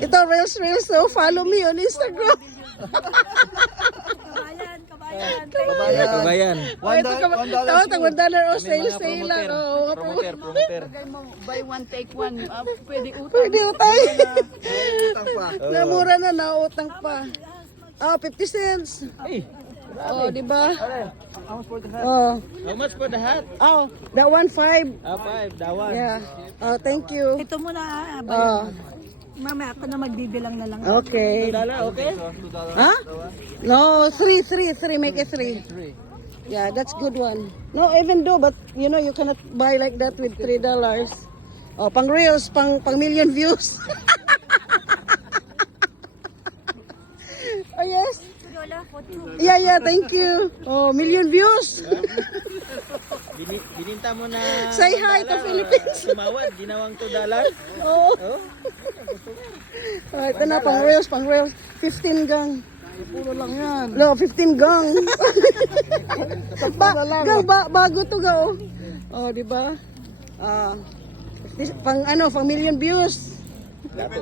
Ito, Reels. So, follow me on Instagram. Kabayan. $1 o sale lang. Oh, Promoter. Buy one, take one. Pwede utang. pwede tayo. Utang pa. Namura na, nautang pa. 50 cents. Oh, di ba? Oh. How much for the hat? Oh, that one 5. 5, dawan. Yeah. Oh, thank you. Ito muna. Oh, Mamaya ako na magbibilang na lang. okay. $2, okay? Huh? No, 3. Make it 3. Yeah, that's good one. No, even though, but you know, you cannot buy like that with $3. Oh, pang reels, pang million views. Oh, yes. Yeah, thank you. Oh, million views. Bininta mo na. Say hi to Philippines. Sumawad, ginawang $2. Oh. Ito na, pang reels. 15 gang. Puro lang yan. No, 15 gang. Bago to ga, oh. Oh, di ba? Pang million views.